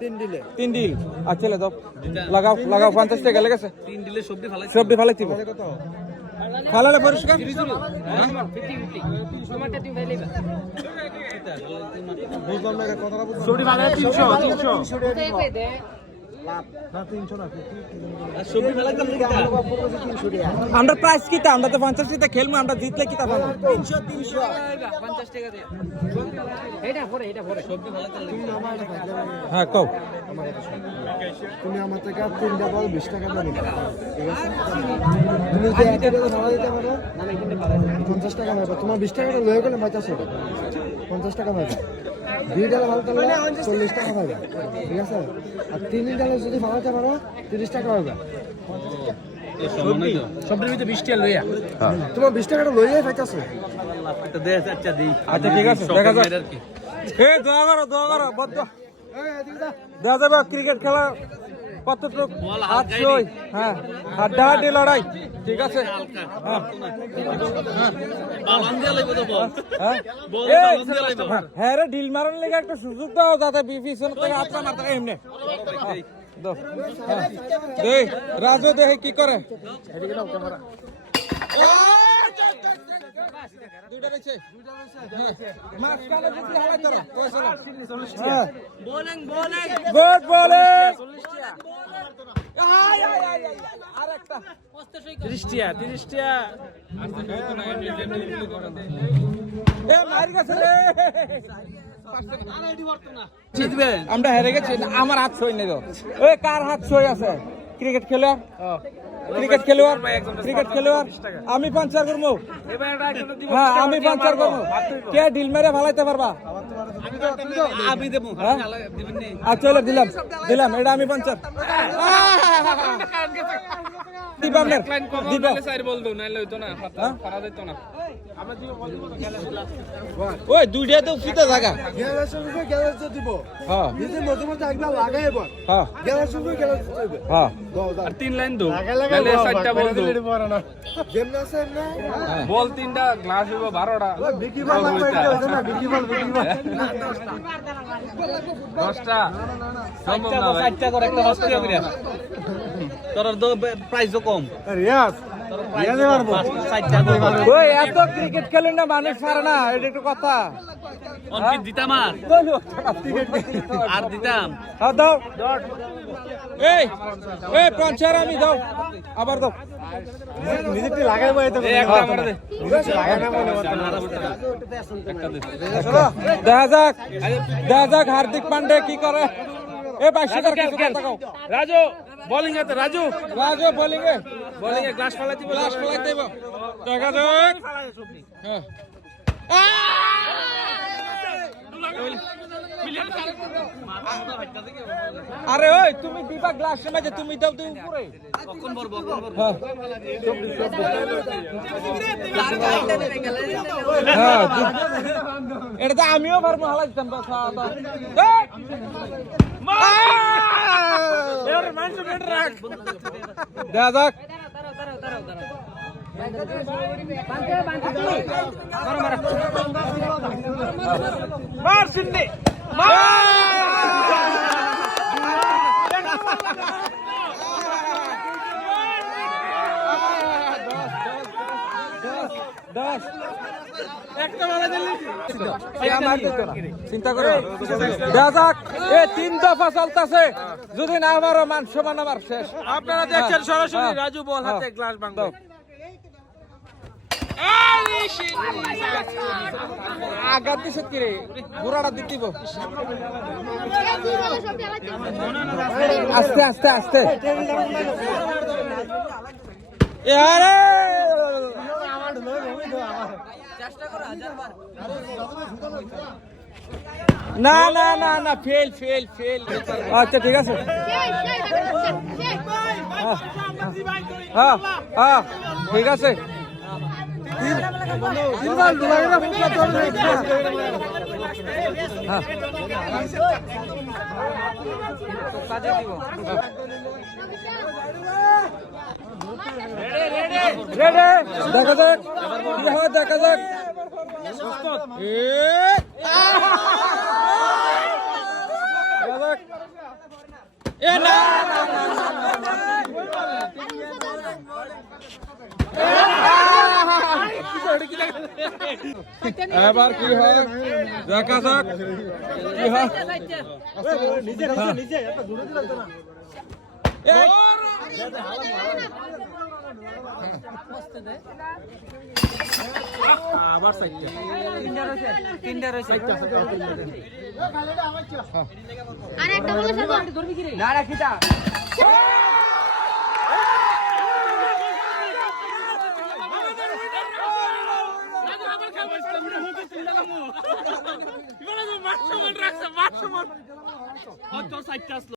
তিন ডিল আচ্ছা লে দাও লাগাও লাগাও পঞ্চাশ টাকা লেগেছে। তিন ডিলে সবজি ফালাই সবজি ভালো দিব। কত? ফালালে পরিষ্কার? বুঝলাম না কথাটা বুঝলাম সবজি ভালো তিনশো তিনশো। তিনশো আমরা প্রাইস কিতা? আমরা তো পঞ্চাশ টাকা খেলব আমরা জিতলে কিতা পাবো? পঞ্চাশ টাকা দিয়ে এটা পরে এটা হ্যাঁ কও। তুমি আমার থেকে আর তিনটা বল বিশ টাকা দাম তুমি যদি এক টাকা দিতে পারো পঞ্চাশ টাকা নেবে। তোমার বিশ টাকাটা লয়ে গেলে পঞ্চাশ টাকা পঞ্চাশ টাকা পাবে দুই ডালে ভালো তাহলে চল্লিশ টাকা পাবে ঠিক আছে? আর তিন ডালে যদি হতে পারো তিরিশ টাকা পাবে সবজির ভিতরে বিশ টাকা লইয়া। তোমার বিশ টাকাটা লইয়ে আচ্ছা আচ্ছা ঠিক আছে দেখা যাক। এ দোয়া করো দোয়া করো বদ্ধ। দেখা যাবে ক্রিকেট খেলা কতটুকু আটশোই হ্যাঁ হাড্ডাহাড্ডি লড়াই ঠিক আছে? হ্যাঁ। হ্যাঁ। লাগবে হ্যাঁ রে ডিল মারার লেগে একটা সুযোগ দাও যাতে পিছন থেকে আটটা মারতে এমনি। হ্যাঁ। রাজু দেহে কি করে? দুইটা রয়েছে। মাঝখানে যদি হালাই ধরো, পয়সা নাও। Bowling bowling good bowling. আয়, আয়, আয়, আয়, আর একটা তিরিশ টাকা তিরিশ টাকা এ মার গেছে রে। আমরা হেরে গেছি আমার হাত সই নেই ওই কার হাত সই আছে? ক্রিকেট খেলোয়াড়? ক্রিকেট খেলোয়াড়? ক্রিকেট খেলোয়াড়? আমি পাঞ্চার করব। হ্যাঁ আমি পাঞ্চার করব। কে ডিল মেরে ভালাইতে পারবা? আমি দেবো হ্যাঁ? আচ্ছা চলো দিলাম দিলাম এটা আমি পাঞ্চার। হ্যাঁ? ওই দুইটা তো ফিতে থাকা হ্যাঁ। হ্যাঁ। হ্যাঁ দাও তিন লাইন দো। লাগাই চারটা বল আছে না। বল তিনটা গ্লাস হইব বারোটা। দশটা। সম্ভব না তোর প্রাইসও কম। রিয়াজ রিয়াজে পারব। ওই এত ক্রিকেট খেলেন না মানুষ পারে না এটা একটু কথা। অঙ্কিত দিতাম আর। বলো। আর দিতাম। হ্যাঁ দাও। এই এই পঞ্চার আমি দাও। আবার দাও। লাগাই দেখা যাক দেখা যাক হার্দিক পান্ডে কি করে। এ বাইশে রাজু বোলিং এতে রাজু রাজু। বোলিং এ। বোলিং এ গ্লাস ফালাই দিব গ্লাস ফলাই দেব দেখা যাক। হ্যাঁ আরে ওই তুমি দিবা গ্লাস মাঝে তুমি দাও তুই উপরে। কখন বলব কখন হ্যাঁ। হ্যাঁ এটা তো আমিও পারব হালা দিতাম বাস দেখা যাক। মার দশ। চিন্তা করো দেখা যাক এ তিন দফা চলতেছে। যদি না আমারও মান সমান আমার শেষ। আপনারা দেখছেন সরাসরি হ্যাঁ। রাজু বল হাতে হ্যাঁ। গ্লাস ভাঙবে। আঘাত দিছে কি রে বুড়াটা দিতে দিব। আস্তে আস্তে আস্তে। আরে! না না না না ফেল ফেল ফেল আচ্ছা ঠিক আছে। হ্যাঁ। হ্যাঁ ঠিক আছে। দুবার না ফুটলা তোর হ্যাঁ দিব। রেডি দেখা যাক। কি হয় দেখা যাক এ দেখা যাক এ না না, না, না, না, না। এবার কি হয় দেখা যাক কি হয় নিজে নিজে নিজে একটা দূরে দিলে তো না এই, আবার সাইডটা আর একটা বলে সাজা না রাখিতা তোর আসলো।